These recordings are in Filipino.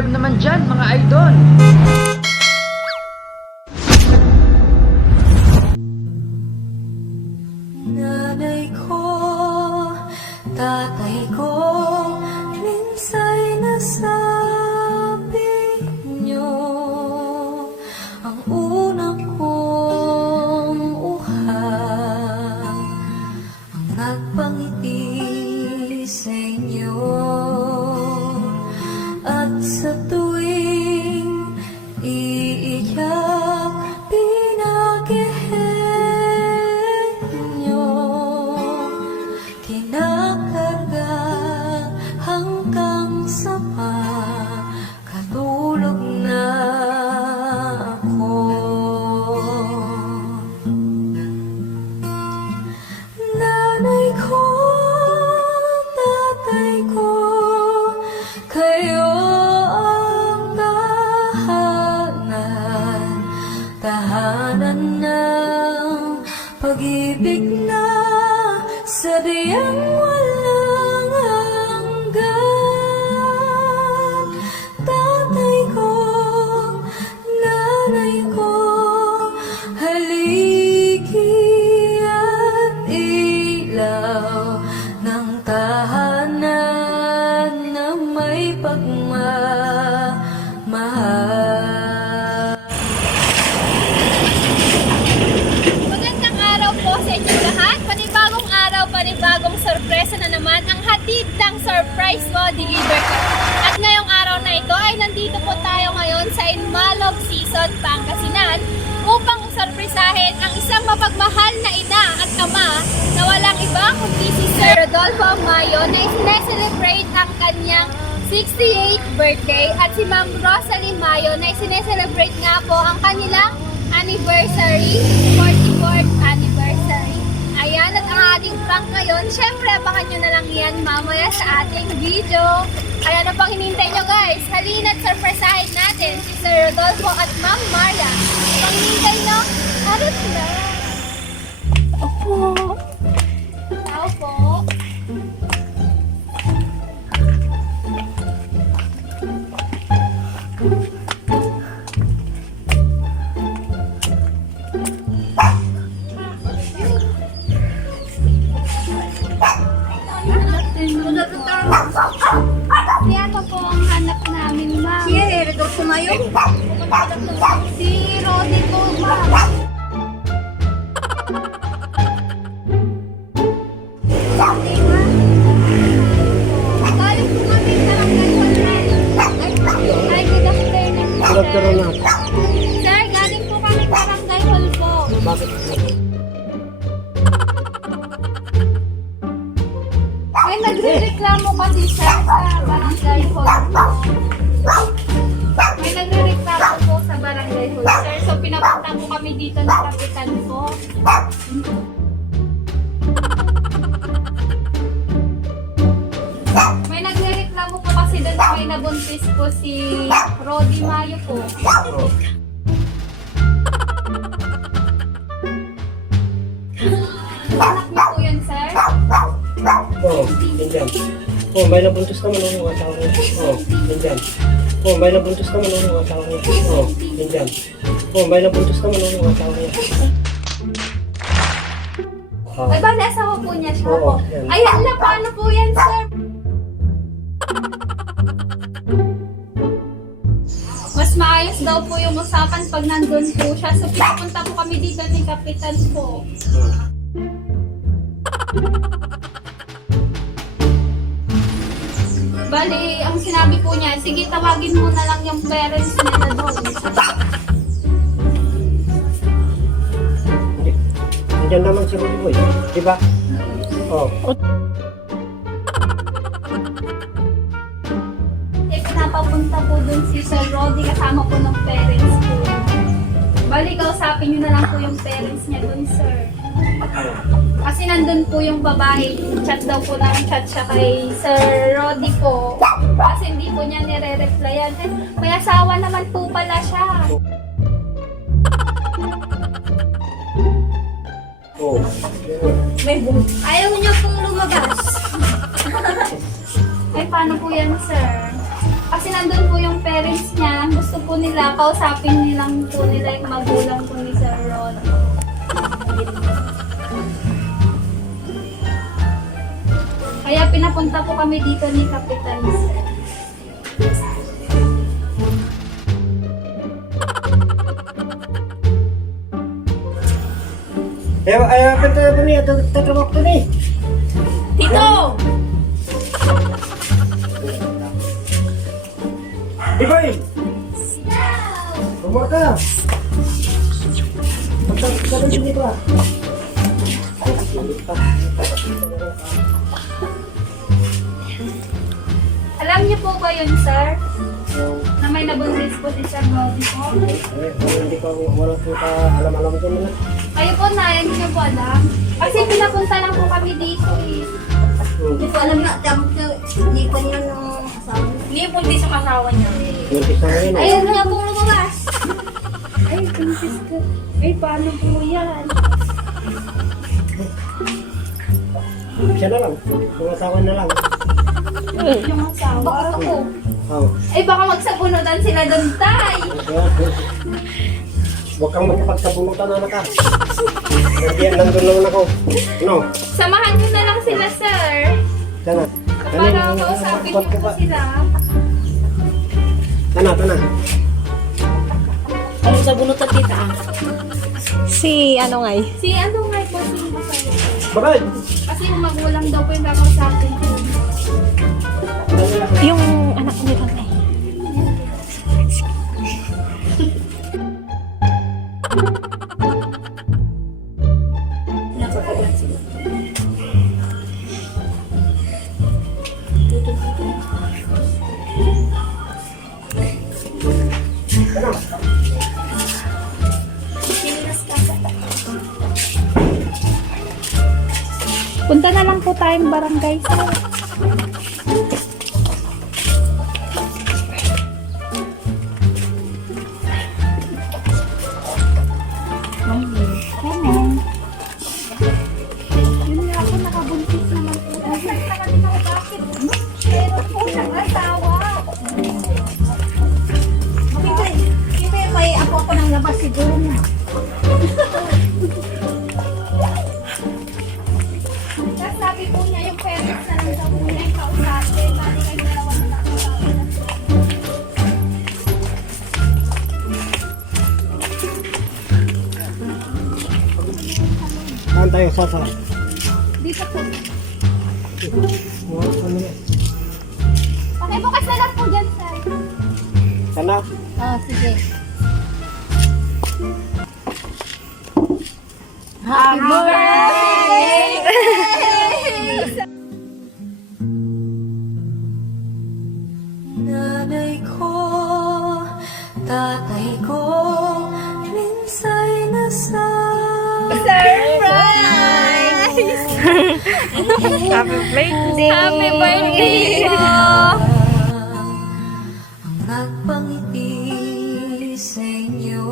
subscribe naman dyan mga idol. Nanay ko, tatay ko, minsa'y nasabi nyo ang unang kong uhang ang nagpangiti sa inyo. At sa tuwing iiyak, pinagihin nyo, kinakarga hanggang sa makatulog na ako. Nanay ko, tatay ko, kayo ang tahanan ng pag-ibig na sadyang walang hanggan. Tatay ko, nanay ko, haligi at ilaw ng tahanan na may pagmamahal. Magandang araw po sa inyong lahat. Panibagong araw, panibagong sorpresa na naman ang hatid ng surprise mo deliver ko. At ngayong araw na ito ay nandito po tayo ngayon sa Inmalog Season, Pangasinan upang sorpresahin ang isang mapagmahal na ina at ama na walang iba kundi si Sir Rodolfo Mayo na sineselebrate ang kanyang 68th birthday at si Ma'am Rosalie Mayo na sineselebrate nga po ang kanilang anniversary, 44th anniversary. Ayan, at ang ating prank ngayon, syempre abangan nyo na lang yan mamaya sa ating video. Ayan, ano pang hinintay nyo guys? Halina't surpresahin natin si Sir Rodolfo at Ma'am Maria. Pang hinintay nyo, harap na. Opo. Tao po. Kaya pa po ang hanap namin, ma'am. Si Rodolfo Mayo? Si Roddy po, ma'am. Galing po kami sa Barangay Hall. Ay, good afternoon. Good afternoon na. Sir, galing po kami sa Barangay Hall po. Bakit? Ay, nagre-reklamo kasi sir sa Barangay Hall po. May nagre-reklamo po sa Barangay Hall, sir. So, pinapunta po kami dito ng kapitan po. May nagre-reklamo po kasi doon na may nabuntis po si Roddy Mayo po. Anak niyo po yun, sir? Oo, nandiyan. Oo, may nabuntos naman ang asawa niya. Oo, nandiyan. Oo, may nabuntos naman ang asawa niya. Oo, nandiyan. Oo, may nabuntos naman ang asawa niya. Ay, bali asawa po niya siya Oo, po. yan. Ay, ala, paano po yan, sir? Mas maayos daw po yung usapan pag nandun po siya. So, pinapunta po kami dito ni Kapitan po. Bali, ang sinabi po niya, sige, tawagin mo na lang yung parents nila doon. Nandiyan naman si Rudy Boy. Di ba? Oo. Eh, pinapapunta po doon si Sir Roddy kasama po ng parents po. Bali, kausapin niyo na lang po yung parents niya doon, sir. Kasi nandun po yung babae, chat daw po ng chat siya kay Sir Roddy po. Kasi hindi po niya nire-replyan. Eh, may asawa naman po pala siya. Oo. Ayaw niyo pong lumabas. Ay, paano po yan, sir? Kasi nandun po yung parents niya. Gusto po nila, kausapin nilang po nila yung magulang po ni Sir Ron. Kaya pinapunta po kami dito ni Kapitan Sir. Ayaw ka tayo niya, tatrabaho ko ni. Tito! Iboy! Bumor ka! Pagkakas dito ba? Alam niyo po ba yun, sir? Na may nabuntis po si Sir Bobby po? Hindi ko, wala po ka alam-alam ko nila. Kayo po na, hindi niyo po alam. Kasi pinapunta lang po kami dito eh. Hindi ko alam na, hindi pa niya ng asawa. Hindi po din sa asawa niya. Buntis na ngayon. Ayun nga pong lumabas. Ay, princess ka. Ay, paano po yan? Siya na lang. Yung asawa na lang. Yung asawa? Bakit ako? Oh. Ay, baka magsabunutan sila doon, tay. Huwag kang magkapagsabunutan na ka. Nandun naman ako. No? Samahan niyo na lang sila, sir. Sana. Para kausapin niyo po sila. Tana. Ano sa bunutan tita? Si ano nga eh. Si ano nga po, si asawa. Bakit? Kasi yung magulang daw po yung kakausapin ko. Yung anak ko nila eh. Punta na lang po tayong barangay, sir. Yun nga ako, nakabuntis naman po. Ay, nakalimutan ko bakit. Pero po siyang asawa. Hindi, may ako nang labas siguro na. Tapos sabi po niya, yung parents na lang daw po niya yung kausapin. Bali kayo dalawa na nakausapin. Saan tayo sasa? Dito po. Ano yan? Pakibukas na lang po dyan, sir. Sana? Oh, sige. Happy birthday! Nanay ko, tatay ko, minsa'y nasa Surprise! Happy birthday! Happy birthday po! ang nagpangiti sa inyo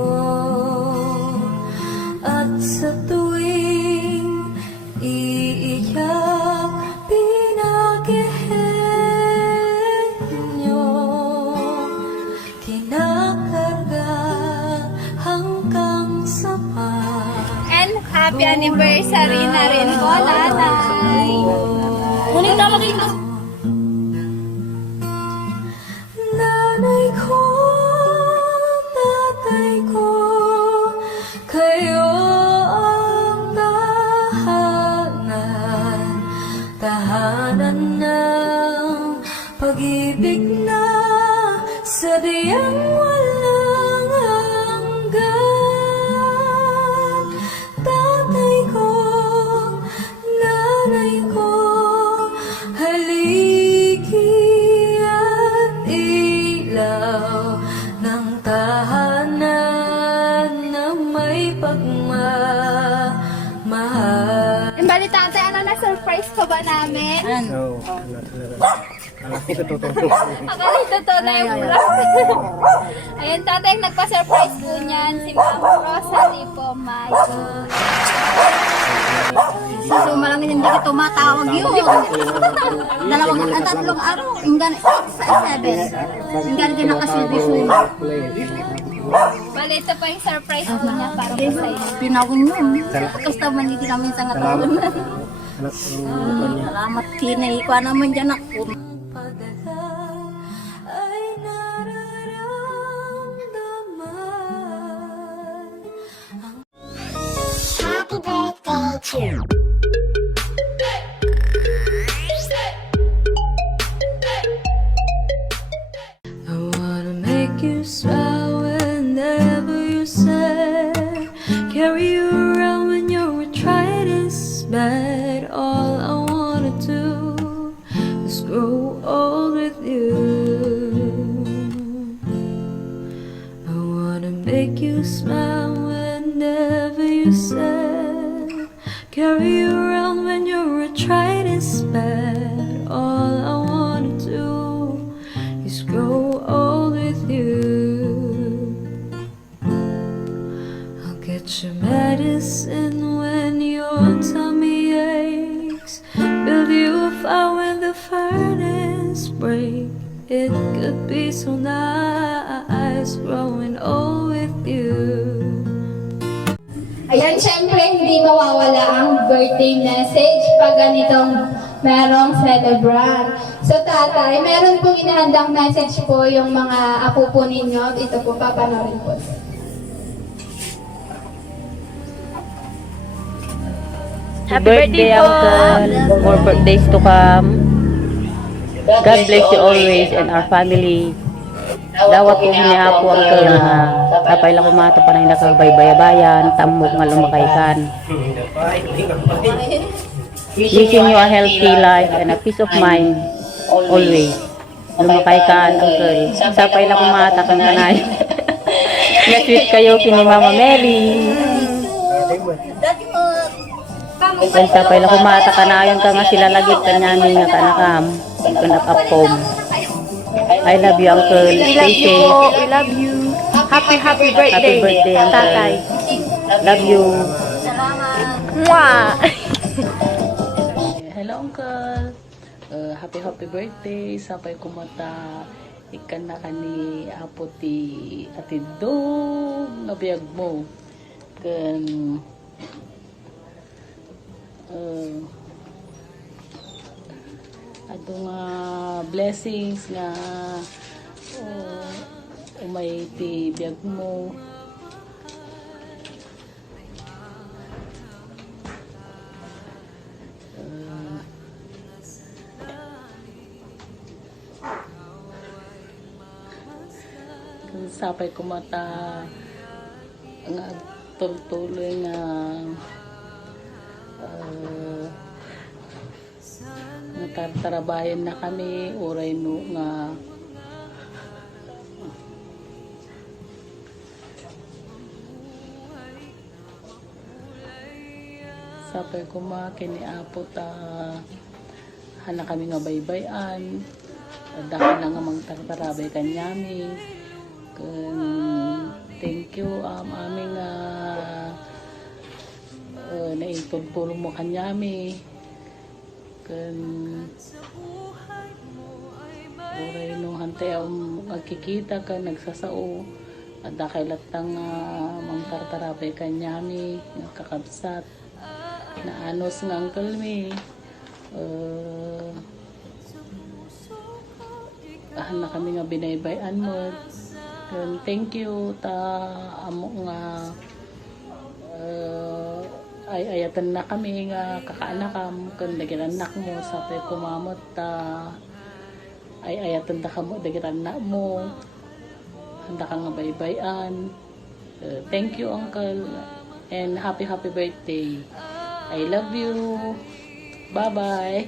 at sa tuwing iiyak pinagihin nyo kinakarga hanggang sa And happy anniversary na rin po, nanay. Ngunit na makita. nanay ko, tatay ko, kayo ang tahanan ng pag-ibig na sadyang walang hanggan. Tatay ko, nanay ko, haligi at ilaw ng tahanan na may pagmamahal. Yung bali tatay, ano na surprise ko ba namin? No. Ano talaga? Alam ko totoo. Akala totoo na yung vlog. Ayun, tatay, yung nagpa-surprise po niyan, si Ma'am Rosalie po, Mayo. So malamig hindi ka tumatawag yun. Tatlong araw. Inggan sa 7. Inggan din nakasilbi suma. Bale, ito pa yung surprise po niya para po sa inyo. Pinawin mo. Kasta man hindi namin sa ngataon. Salamat kinay. Ikuha naman dyan ako. I wanna make you smile whenever you say, carry you around when your arthritis bad. All I wanna do is grow old with you. I wanna make you smile whenever you say, carry you around when your arthritis bad. All I wanna do is grow old with you. I'll get your medicine when your tummy aches, build you a fire when the furnace break. It could be so nice growing old with you. Ayan, syempre, hindi mawawala ang birthday message pag ganitong merong celebrant. So, tatay, meron pong inahandang message po yung mga apo po ninyo. Ito po, papanorin po. Happy birthday, Uncle. More birthdays to come. God bless you always and our family. Dawat ko hinihapo, Uncle, na tapay lang kumata pa na nakagbaybayabayan, tamok nga lumakaykan. Wishing you a healthy life and a peace of mind always. Lumakaykan, Uncle. Sapay lang kumata kang kanay. Nga-sweet kayo kini Mama Mary. Kung sapay lang kumata ka na ayon ka nga sila lagit kanyami nga kanakam. Kanakapkom. I love you, Uncle. Stay safe. We love you. Happy birthday. Happy birthday, Uncle. Tatay. Love you. Mwah! Hello, Uncle. Happy birthday. Sapay kumata. Ikan na ka ni Apo ti Atidog na biyag mo. Kan ato nga blessings nga umay ti biyag mo. Sapay kumata nga tuloy nga natartarabayan na kami oray no nga sapay kuma kini Apo ta hana kami nga baybayan dahil na nga magtartarabay kanyami. Thank you aming naitulong mo kanyami kan oray nung hante ang magkikita ka nagsasao at dakilat tang magtartarabay kanyami nagkakabsat na anos nga Uncle mi na kami nga binaybayan mo. Thank you ta amo nga ay ayatan na kami nga kakaanakam kun dagiran anak mo sa pay kumamot ta ay ayatan ta kamo dagiran anak mo handa ka nga baybayan. Thank you, Uncle, and happy birthday. I love you. Bye bye.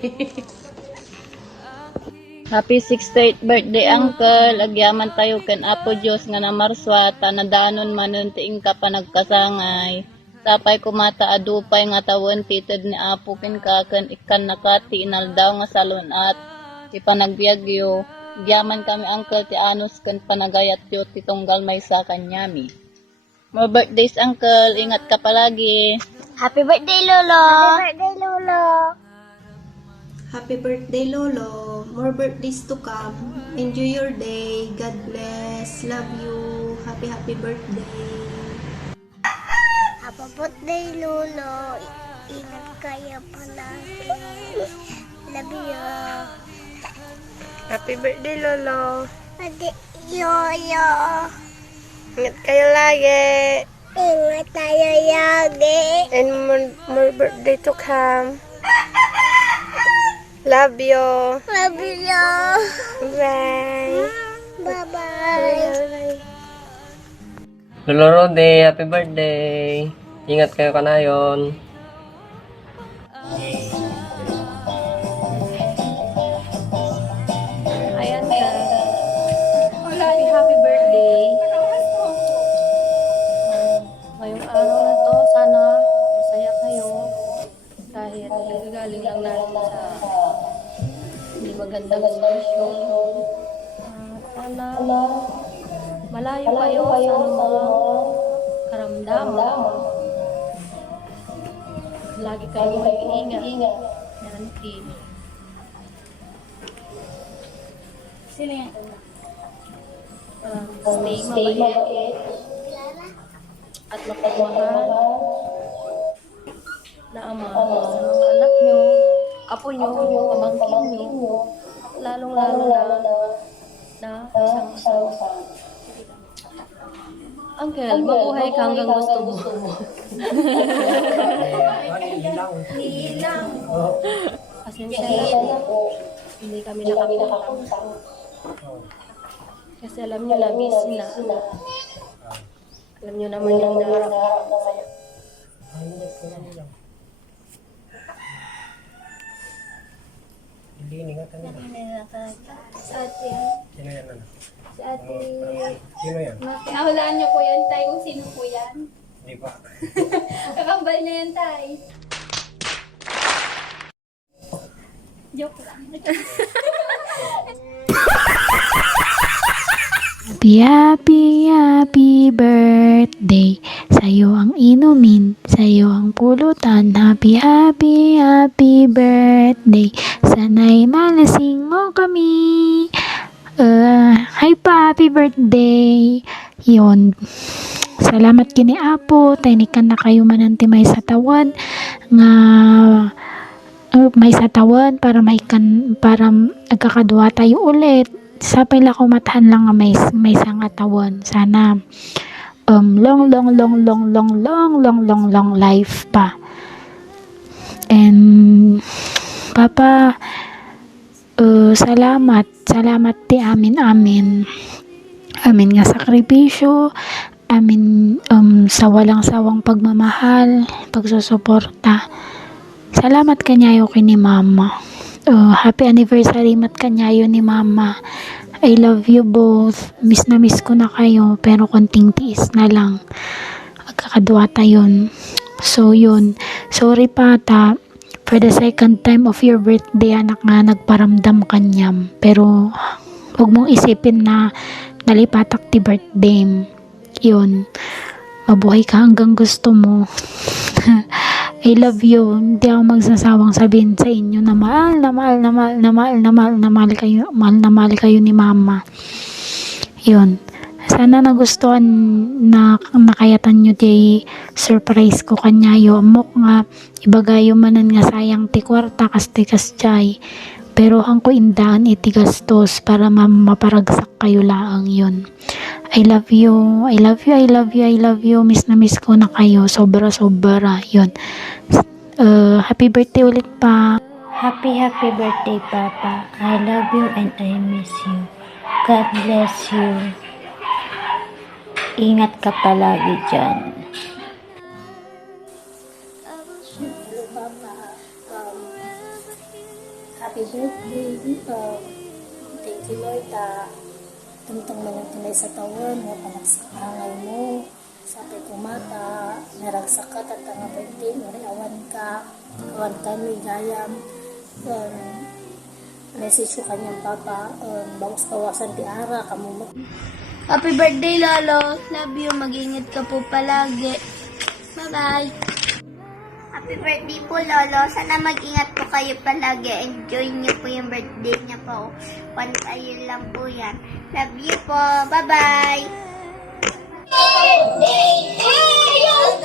Happy 68th birthday, Uncle. Agyaman tayo kan Apo Diyos nga namarswata na danon manon tiing ka pa nagkasangay. Sapay kumata adupay nga tawon titid ni Apo kin kakan ikan nakati inaldaw nga salon at ipanagbiagyo. Agyaman kami, Uncle, ti anos kan panagayat yo titunggal may sa kanyami. More birthdays, Uncle. Ingat ka palagi. Happy birthday, Lolo! Happy birthday, Lolo! Lolo. Happy birthday, Lolo. More birthdays to come. Enjoy your day. God bless. Love you. Happy birthday. Happy birthday, Lolo. Ingat kayo palagi. Love you. Happy birthday, Lolo. Ate Yoyo. Ingat kayo lagi. Ingat tayo lagi. And more birthday to come. Love you. Love you. Bye. Bye-bye. Lolo Rode, happy birthday. Ingat kayo kanayon. Ayan ka. Happy birthday. Ngayong araw na to, sana masaya kayo. Kahit galing lang natin sa hindi magandang sitwasyon. Sana malayo kayo sa anumang karamdaman. Lagi kayo mag-iingat. Nanti. Sino yan? Stay mabait at mapagmahal na ama sa mga anak nyo, apo nyo, pamangkin nyo, at lalong-lalo na isang asawa. Uncle, mabuhay ka hanggang gusto mo. Hilang. Pasensya na po. Hindi kami nakapunta. Kasi alam nyo na, busy na. Alam nyo naman yung naharap. Hindi, ingatan nila. Sino yan? Ano? Si ate. Sino yan? Nahulaan niyo po yan, tay, kung sino po yan. Hindi pa. Kakambal niya yan, tay. Joke lang. Happy birthday. Sa'yo ang inumin, sa'yo ang pulutan. Happy birthday. Sana'y malasing mo kami. Happy birthday. Yun. Salamat kini Apo. Tainikan na kayo manantimay sa tawad. Nga may sa tawad para agkakadwa tayo ulit. Sa pila ko matahan lang nga may sanga tawon. Sana long life pa. And Papa, salamat ti amin nga sakripisyo, amin sa walang sawang pagmamahal, pagsusuporta. Salamat kanyayo kini Mama. Happy anniversary mat kanyayo ni Mama. I love you both. Miss na miss ko na kayo, pero konting tiis na lang. Agkakadwa tayon. So yun. Sorry Pata. For the second time of your birthday, anak nga nagparamdam kanyam. Pero huwag mong isipin na nalipatak ti birthday. Yun. Mabuhay ka hanggang gusto mo. I love you. Hindi ako magsasawang sabihin sa inyo na mahal kayo ni Mama. Yun. Sana nagustuhan na nakayatan nyo di surprise ko kanyayo. Amok nga ibagayo manan nga sayang ti kwarta kas jay. Pero hang ko indaan iti gastos para maparagsak kayo laang yun. I love you. Miss na miss ko na kayo. Sobra. Yun. Happy birthday ulit pa. Happy birthday, Papa. I love you and I miss you. God bless you. Ingat ka palagi dyan. Happy birthday. Thank you, Lord. Tumutong manantunay sa tawon mo, panagsakangal mo, sa kumata, naragsak ka, tatanga birthday, awan ka may gayam, message ko kanyang Papa, bawas-bawasan ti ara, kamu. Happy birthday, Lolo. Love you. Mag-ingat ka po palagi. Bye-bye. Happy birthday po, Lolo. Sana mag-ingat po kayo palagi. Enjoy niyo po yung birthday niya po. One tayo lang po yan. Love you po. Bye-bye! Birthday to you!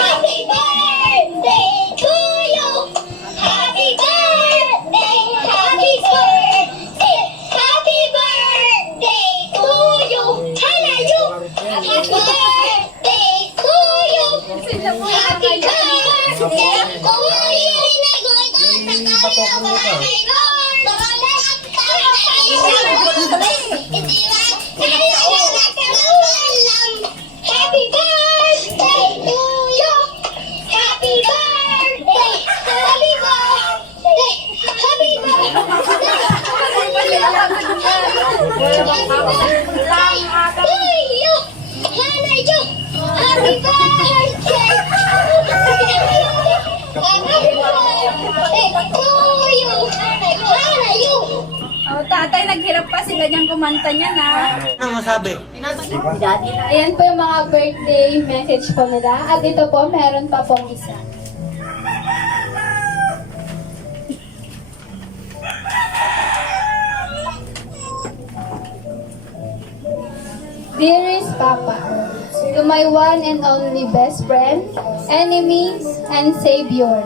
Happy birthday to you! Happy birthday! Happy birthday! Happy birthday to you! Hala you! Happy birthday to you! Happy birthday to you! Happy birthday to you! Happy birthday! Happy birthday! Happy Oh, tatay, naghirap pa sila niyang kumanta niya na. Ano masabi? Ayan po yung mga birthday message po nila. At ito po, meron pa pong isa. Dearest Papa, to my one and only best friend, enemies, and savior,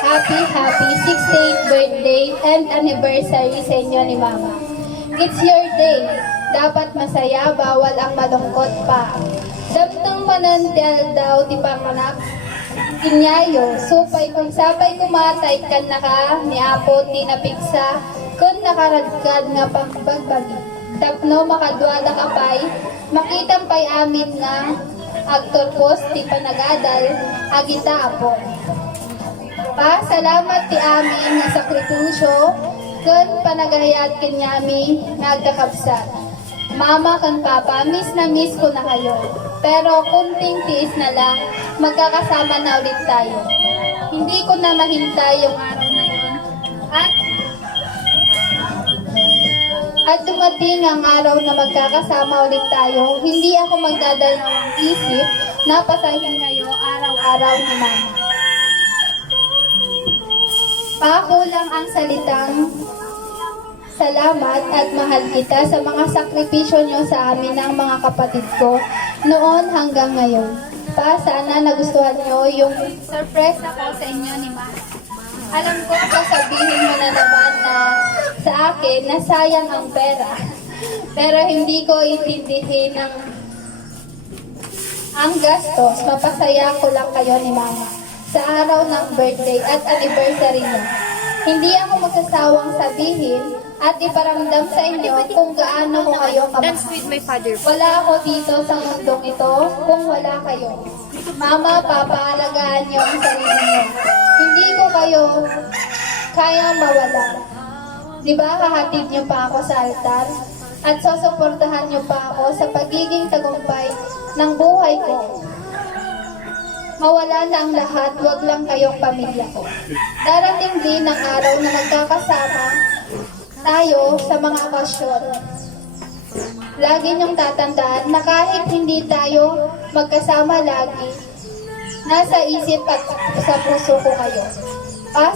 happy 68th birthday and anniversary sa inyo ni Mama. It's your day. Dapat masaya, bawal ang malungkot pa. Damtang manandel daw ti panganak. Inyayo, supay kung sapay kumatay kan naka, ni Apo ti napigsa, kun nakaradkad nga pagbagbagi. Tapno makadwala ka pay, makitam pay amin nga, aktor post ti panagadal, agita Apo. Pa, salamat ti amin nga sakripisyo, kun panagahayat kenyami nagkakabsat. Mama kan Papa, miss na miss ko na kayo. Pero kunting tiis na lang, magkakasama na ulit tayo. Hindi ko na mahintay yung araw na yun. At dumating ang araw na magkakasama ulit tayo, hindi ako magdadalawang isip na pasahin kayo araw-araw ni Mama. Pakulang ang salitang salamat at mahal kita sa mga sakripisyo nyo sa amin ng mga kapatid ko noon hanggang ngayon. Pa, sana nagustuhan nyo yung surprise ako sa inyo ni Mama. Alam ko, sasabihin mo na naman na sa akin na sayang ang pera. Pero hindi ko itindihin ang gastos. Mapasaya ko lang kayo ni Mama sa araw ng birthday at anniversary niya. Hindi ako magsasawang sabihin at iparamdam sa inyo kung gaano ko kayo kamahal. Wala ako dito sa mundong ito kung wala kayo. Mama, Papa, alagaan niyo ang sarili niyo. Hindi ko kayo kaya mawala. Di ba hahatid niyo pa ako sa altar? At susuportahan niyo pa ako sa pagiging tagumpay ng buhay ko. Mawala na ang lahat, wag lang kayong pamilya ko. Darating din ang araw na magkakasama tayo sa mga okasyon. Lagi niyong tatandaan na kahit hindi tayo magkasama lagi, nasa isip at sa puso ko kayo.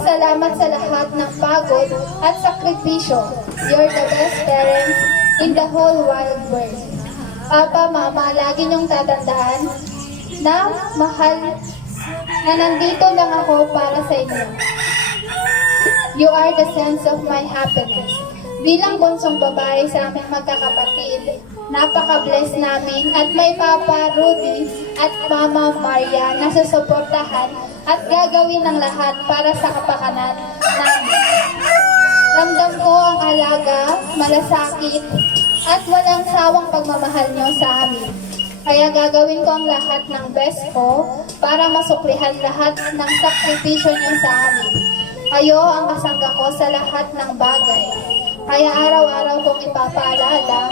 Salamat sa lahat ng pagod at sakripisyo. You're the best parents in the whole wide world. Papa, Mama, lagi niyong tatandaan na mahal na nandito lang ako para sa inyo. You are the sense of my happiness. Bilang bunsong babae sa aming magkakapatid, napaka-bless namin at may Papa Rudy at Mama Maria na susuportahan at gagawin ng lahat para sa kapakanan namin. Ramdam ko ang alaga, malasakit, at walang sawang pagmamahal niyo sa amin. Kaya gagawin ko ang lahat ng best ko para masuklihan lahat ng sakripisyo niyo sa amin. Kayo ang kasangga ko sa lahat ng bagay. Kaya araw-araw kong ipapaalala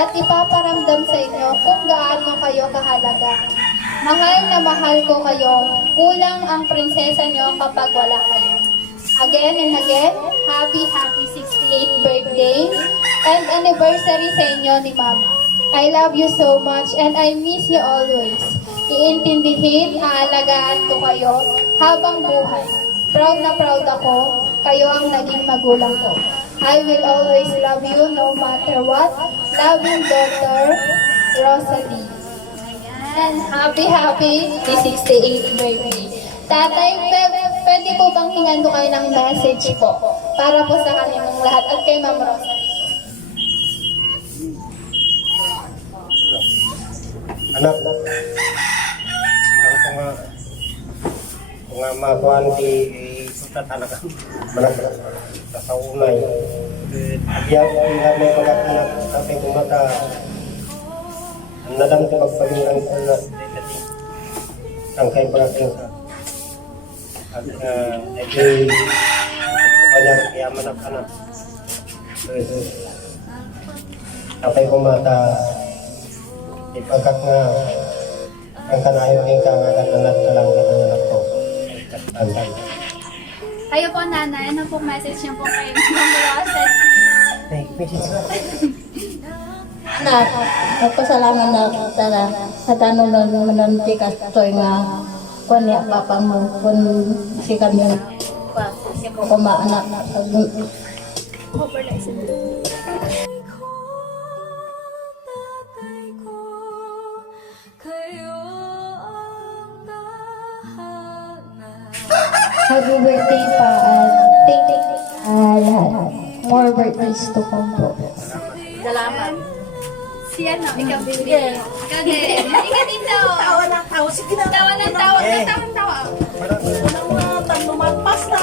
at ipaparamdam sa inyo kung gaano kayo kahalaga. Mahal na mahal ko kayo, kulang ang prinsesa niyo kapag wala kayo. Again and again, happy 68th birthday and anniversary sa inyo ni Mama. I love you so much and I miss you always. Iintindihin, aalagaan ko kayo habang buhay. Proud na proud ako, kayo ang naging magulang ko. I will always love you no matter what. Loving daughter, Rosalie. And happy 68th birthday. Tatay, pwede po bang hingando kayo ng message po para po sa kanilang lahat at kay Ma'am Rosalie? Anak, kung nga makuhaan di ito talaga, manak sa unay. Agyan nga may mga anak natin kumata, ang nalang ito magpalingang anak, ang kay parating ka. At ito kanya kiyaman ang anak. Kapay kumata, ipagkat nga ang kanayo ng kangalan anak ka lang ng anak ko. Anday. Kayo po, nanay, ano pong message niyo po kay Ma'am Rosalie? Anak, nagpasalamat na kita na sa tanong na mananti ka to'y nga kung niya papa mo kung si kami kumaanak na Happy birthday pa at thank you lahat. More birthdays to come po. Salamat. Si ano, ikaw din. Ikaw din. Ikaw din daw. Tawa ng tawa. Sige na. Tawa ng tawa. Tawa. Lumampas na.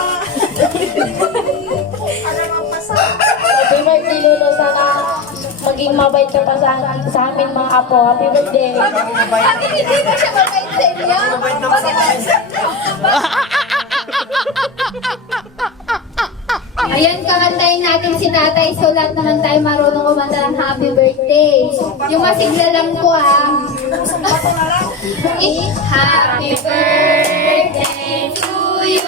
Happy birthday, Lolo. Sana maging mabait ka pa sa amin mga apo. Happy birthday. Bakit hindi mo siya mabait sa inyo? Ayan, kakantayin natin si tatay. So, lahat naman tayo marunong kumanta ng happy birthday. Yung masigla lang po, ha? Happy birthday to you.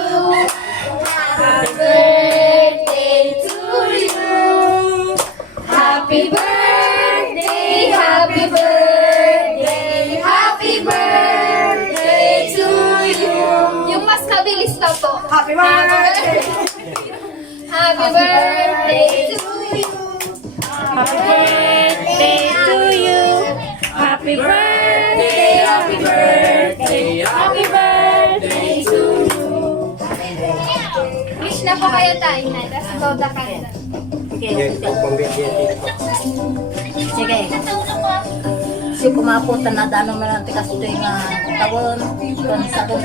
Happy birthday to you. Happy birthday, happy birthday, happy birthday to you. Yung mas mabilis na po. Happy birthday. Happy birthday to you. Happy birthday to you. Happy birthday, happy birthday, happy birthday to you. Wish na po kayo tayo na. Tapos ikaw na kayo. Sige. Si kumapunta na dano mo lang tikas ito yung tawon. Kung sa kong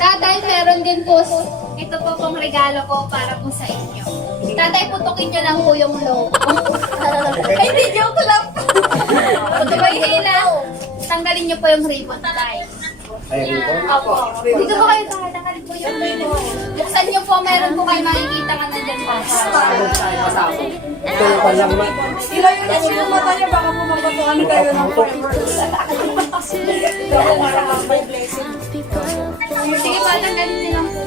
Tatay, meron din po. Ito po pong regalo ko para po sa inyo. Tatay, putukin nyo lang po yung logo. Ay, hindi, joke lang po. Ito ba hila? Tanggalin nyo po yung ribbon, tay. Opo. Dito po kayo, tay. Tanggalin po yung ribbon. Buksan nyo po, meron po kayo makikita ka na dyan po. Ito pa lang man. ilayo na siya yung mata niya. Baka po mabatuhan kayo ng forever. Sige po, tanggalin nyo lang po.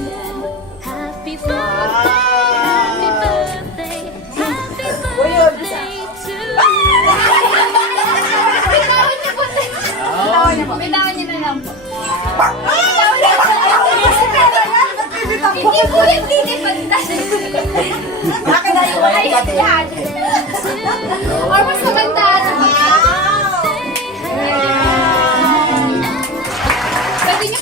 Bitawan niyo po. Bitawan niyo na lang po. Bitawan niyo po. Hindi po yung tinipantas. Ay, yan. Or mas maganda. Pwede niyo.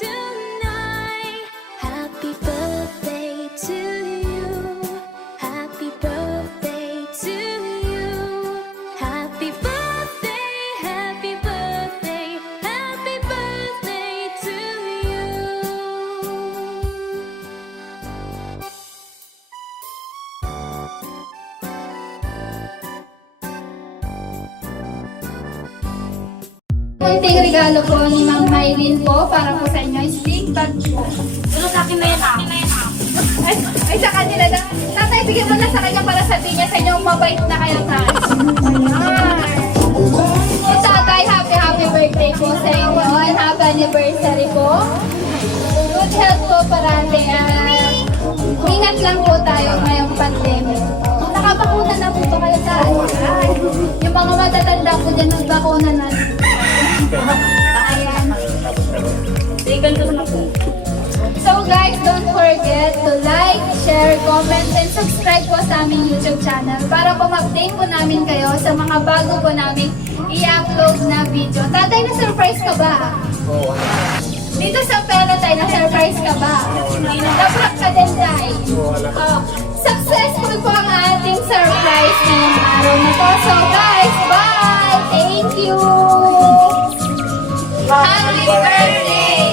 Tonight, happy birthday to you. Happy birthday to you. Happy birthday, happy birthday, happy birthday to you. Kunting regalo po ni Ma'am Mylene po para po sa inyo is big bag po. Pero sa akin na yan Ay, sa kanila na. Tatay, bigyan mo na sa kanya para sabihin niya sa inyo mabait na kayo sa akin. Tatay, happy birthday po sa inyo and happy anniversary po. Good health po parati. Ingat lang po tayo ngayong pandemic. Nakabakuna na po ba kayo sa yung mga matatanda po dyan, nagbakuna na. Ayan. So guys, don't forget to like, share, comment, and subscribe po sa aming YouTube channel para po ma-update po namin kayo sa mga bago po namin i-upload na video. Tatay, na-surprise ka ba? Dito sa pera tayo, na-surprise ka ba? Naprak ka din tayo. Successful po ang ating surprise ngayong araw na to. So guys, bye! Thank you! Happy birthday!